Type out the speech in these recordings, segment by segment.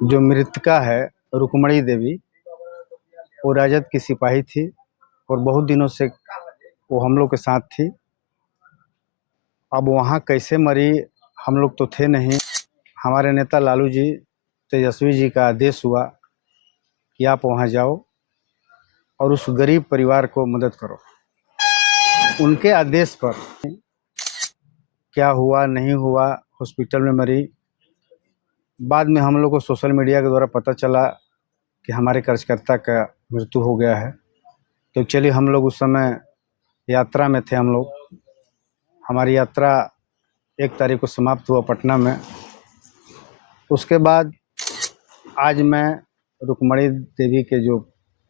जो मृतका है रुक्मणी देवी, वो राजद की सिपाही थी और बहुत दिनों से वो हम लोग के साथ थी। अब वहाँ कैसे मरी हम लोग तो थे नहीं। हमारे नेता लालू जी, तेजस्वी जी का आदेश हुआ कि आप वहाँ जाओ और उस गरीब परिवार को मदद करो। उनके आदेश पर क्या हुआ नहीं हुआ, हॉस्पिटल में मरी। बाद में हम लोग को सोशल मीडिया के द्वारा पता चला कि हमारे कार्यकर्ता का मृत्यु हो गया है। तो चलिए, हम लोग उस समय यात्रा में थे। हम लोग, हमारी यात्रा 1 तारीख को समाप्त हुआ पटना में। उसके बाद आज मैं रुक्मणी देवी के जो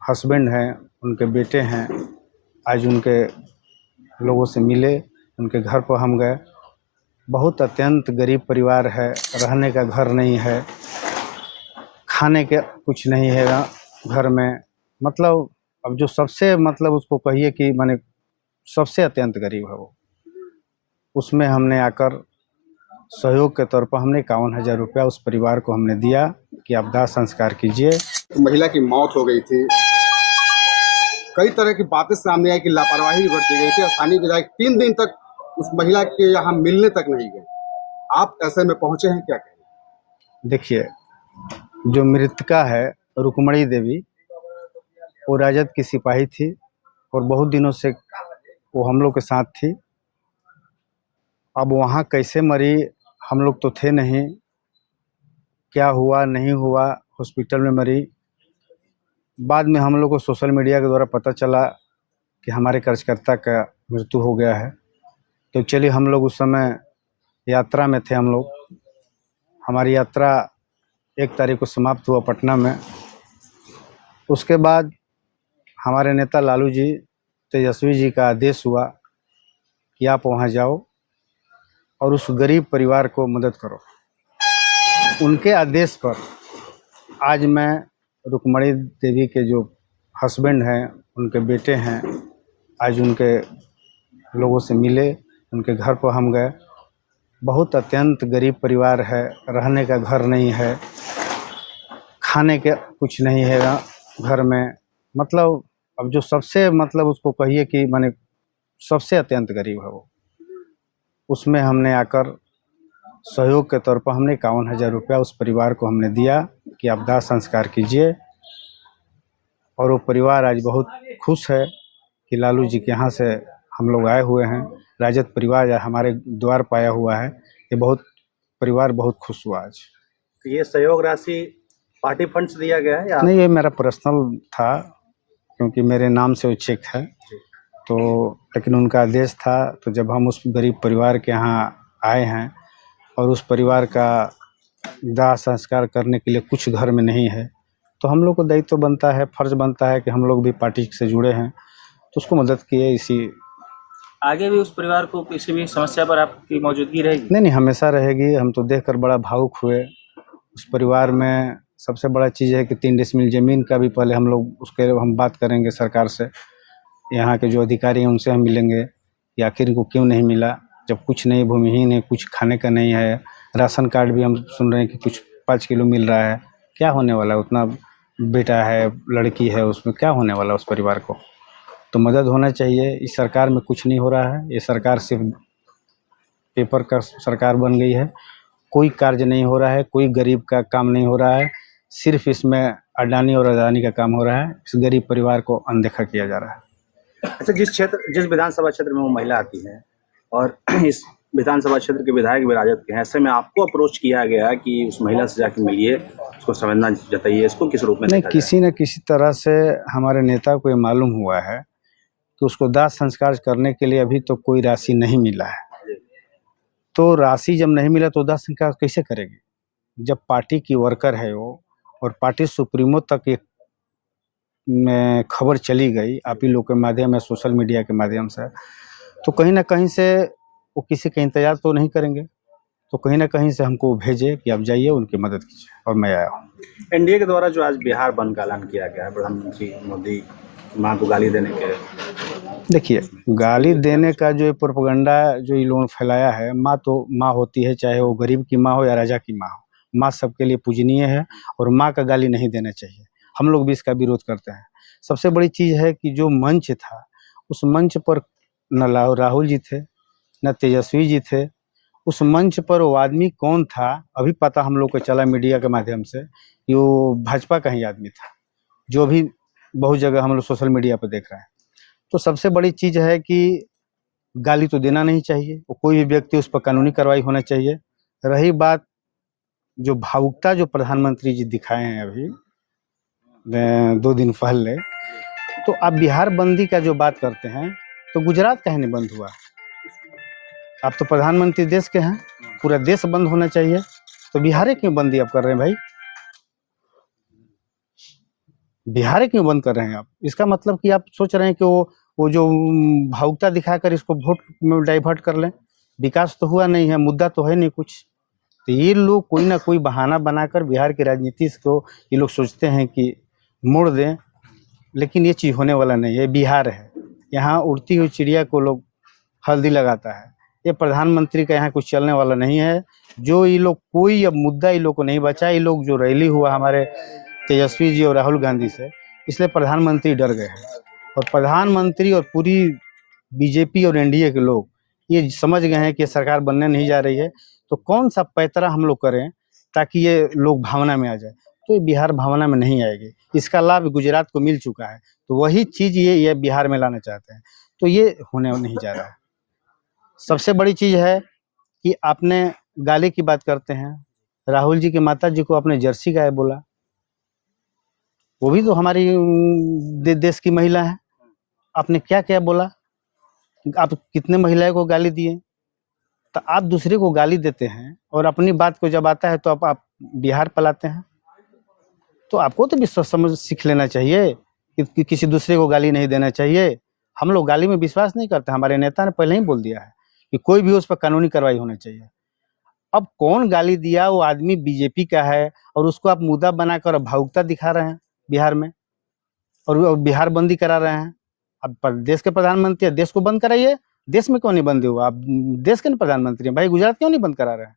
हस्बैंड हैं, उनके बेटे हैं, आज उनके लोगों से मिले, उनके घर पर हम गए। बहुत अत्यंत गरीब परिवार है, रहने का घर नहीं है, खाने के कुछ नहीं है घर में। मतलब अब जो सबसे मतलब उसको कहिए कि माने सबसे अत्यंत गरीब है वो, उसमें हमने आकर सहयोग के तौर पर हमने 51,000 रुपया उस परिवार को हमने दिया कि आप दाह संस्कार कीजिए। महिला की मौत हो गई थी, कई तरह की बातें सामने आई कि लापरवाही भी बरती गई थी। स्थानीय विधायक 3 दिन तक उस महिला के यहाँ मिलने तक नहीं गए। आप ऐसे में पहुंचे हैं, क्या कहें? देखिए, जो मृतका है रुक्मणी देवी, वो राजद की सिपाही थी और बहुत दिनों से वो हम लोग के साथ थी। अब वहाँ कैसे मरी हम लोग तो थे नहीं। क्या हुआ नहीं हुआ, हॉस्पिटल में मरी। बाद में हम लोग को सोशल मीडिया के द्वारा पता चला कि हमारे कार्यकर्ता का मृत्यु हो गया है। तो चलिए, हम लोग उस समय यात्रा में थे। हम लोग, हमारी यात्रा 1 तारीख को समाप्त हुआ पटना में। उसके बाद हमारे नेता लालू जी, तेजस्वी जी का आदेश हुआ कि आप वहाँ जाओ और उस गरीब परिवार को मदद करो। उनके आदेश पर आज मैं रुक्मणी देवी के जो हस्बैंड हैं, उनके बेटे हैं, आज उनके लोगों से मिले, उनके घर पर हम गए। बहुत अत्यंत गरीब परिवार है, रहने का घर नहीं है, खाने के कुछ नहीं है घर में। मतलब अब जो सबसे मतलब उसको कहिए कि माने सबसे अत्यंत गरीब है वो, उसमें हमने आकर सहयोग के तौर पर हमने 51,000 रुपया उस परिवार को हमने दिया कि आप दाह संस्कार कीजिए। और वो परिवार आज बहुत खुश है कि लालू जी के यहाँ से हम लोग आए हुए हैं, राजद परिवार हमारे द्वार पाया हुआ है। ये बहुत परिवार बहुत खुश हुआ आज। तो ये सहयोग राशि पार्टी फंड से दिया गया है या नहीं? ये मेरा पर्सनल था, क्योंकि मेरे नाम से वो चेक है। तो लेकिन उनका आदेश था, तो जब हम उस गरीब परिवार के यहाँ आए हैं और उस परिवार का दाह संस्कार करने के लिए कुछ घर में नहीं है, तो हम लोग को दायित्व बनता है, फर्ज बनता है कि हम लोग भी पार्टी से जुड़े हैं, तो उसको मदद किए। इसी आगे भी उस परिवार को किसी भी समस्या पर आपकी मौजूदगी रहेगी? नहीं, हमेशा रहेगी। हम तो देखकर बड़ा भावुक हुए। उस परिवार में सबसे बड़ा चीज़ है कि 3 डिसमिल ज़मीन का भी पहले हम लोग उसके हम बात करेंगे सरकार से। यहाँ के जो अधिकारी हैं उनसे हम मिलेंगे कि आखिर इनको क्यों नहीं मिला, जब कुछ नहीं, भूमिहीन है, कुछ खाने का नहीं है। राशन कार्ड भी हम सुन रहे हैं कि कुछ 5 किलो मिल रहा है। क्या होने वाला है? उतना बेटा है, लड़की है, उसमें क्या होने वाला है उस परिवार को? तो मदद होना चाहिए। इस सरकार में कुछ नहीं हो रहा है। ये सरकार सिर्फ पेपर का सरकार बन गई है। कोई कार्य नहीं हो रहा है, कोई गरीब का काम नहीं हो रहा है। सिर्फ इसमें अडानी और अदानी का काम हो रहा है। इस गरीब परिवार को अनदेखा किया जा रहा है। अच्छा, जिस विधानसभा क्षेत्र में वो महिला आती है और इस विधानसभा क्षेत्र के विधायक भी राजद के हैं, ऐसे में आपको अप्रोच किया गया कि उस महिला से जाके मिलिए, उसको संवेदना जताइए, इसको किस रूप में नहीं, देखा किसी न किसी तरह से हमारे नेता को ये मालूम हुआ है कि उसको दाह संस्कार करने के लिए अभी तो कोई राशि नहीं मिला है। तो राशि जब नहीं मिला तो दाह संस्कार कैसे करेगी? जब पार्टी की वर्कर है वो, और पार्टी सुप्रीमो तक एक में खबर चली गई आप ही लोग के माध्यम में, सोशल मीडिया के माध्यम से, तो कहीं ना कहीं से वो किसी का इंतजार तो नहीं करेंगे। तो कहीं ना कहीं से हमको भेजे कि आप जाइए, उनकी मदद कीजिए, और मैं आया हूँ। एनडीए के द्वारा जो आज बिहार बंद का ऐलान किया गया है, प्रधानमंत्री मोदी मां को गाली देने के, देखिए, गाली देने का जो प्रोपेगेंडा जो ये लोगों ने फैलाया है, माँ तो माँ होती है, चाहे वो गरीब की माँ हो या राजा की माँ हो। माँ सबके लिए पूजनीय है और माँ का गाली नहीं देना चाहिए। हम लोग भी इसका विरोध करते हैं। सबसे बड़ी चीज़ है कि जो मंच था, उस मंच पर न राहुल जी थे, न तेजस्वी जी थे। उस मंच पर वो आदमी कौन था, अभी पता हम लोग को चला मीडिया के माध्यम से कि वो भाजपा का ही आदमी था, जो भी बहुत जगह हम लोग सोशल मीडिया पर देख रहे हैं। तो सबसे बड़ी चीज़ है कि गाली तो देना नहीं चाहिए, वो कोई भी व्यक्ति उस पर कानूनी कार्रवाई होना चाहिए। रही बात जो भावुकता जो प्रधानमंत्री जी दिखाए हैं अभी 2 दिन पहले, तो आप बिहार बंदी का जो बात करते हैं, तो गुजरात काहे नहीं बंद हुआ? आप तो प्रधानमंत्री देश के हैं, पूरा देश बंद होना चाहिए, तो बिहार क्यों बंदी आप कर रहे हैं भाई? बिहार क्यों बंद कर रहे हैं आप? इसका मतलब कि आप सोच रहे हैं कि वो जो भावुकता दिखाकर इसको वोट में डाइवर्ट कर लें। विकास तो हुआ नहीं है, मुद्दा तो है नहीं कुछ। तो ये लोग कोई ना कोई बहाना बनाकर बिहार की राजनीति को ये लोग सोचते हैं कि मोड़ दें, लेकिन ये चीज़ होने वाला नहीं है। बिहार है, यहाँ उड़ती हुई चिड़िया को लोग हल्दी लगाता है। ये प्रधानमंत्री का यहाँ कुछ चलने वाला नहीं है। जो ये लोग कोई अब मुद्दा ये लोग को नहीं बचा। ये लोग जो रैली हुआ हमारे तेजस्वी जी और राहुल गांधी से, इसलिए प्रधानमंत्री डर गए हैं। और प्रधानमंत्री और पूरी बीजेपी और एनडीए के लोग ये समझ गए हैं कि सरकार बनने नहीं जा रही है, तो कौन सा पैतरा हम लोग करें ताकि ये लोग भावना में आ जाए। तो ये बिहार भावना में नहीं आएगी। इसका लाभ गुजरात को मिल चुका है, तो वही चीज़ ये बिहार में लाना चाहते हैं, तो ये होने नहीं जा रहा है। सबसे बड़ी चीज़ है कि आपने गाली की बात करते हैं, राहुल जी की माता जी को आपने जर्सी गाय बोला, वो भी तो हमारी देश की महिला है। आपने क्या क्या बोला? आप कितने महिलाओं को गाली दिए? तो आप दूसरे को गाली देते हैं और अपनी बात को जब आता है तो आप बिहार पलाते हैं। तो आपको तो भी सोच समझ सीख लेना चाहिए कि किसी दूसरे को गाली नहीं देना चाहिए। हम लोग गाली में विश्वास नहीं करते। हमारे नेता ने पहले ही बोल दिया है कि कोई भी उस पर कानूनी कार्रवाई होनी चाहिए। अब कौन गाली दिया, वो आदमी बीजेपी का है और उसको आप मुद्दा बनाकर भावुकता दिखा रहे हैं बिहार में, और बिहार बंदी करा रहे हैं। अब देश के प्रधानमंत्री है, देश को बंद कराइए। देश में क्यों नहीं बंद हुआ? आप देश के प्रधानमंत्री हैं भाई, गुजरात क्यों नहीं बंद करा रहे हैं?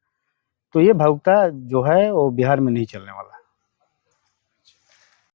तो ये भावुकता जो है वो बिहार में नहीं चलने वाला है।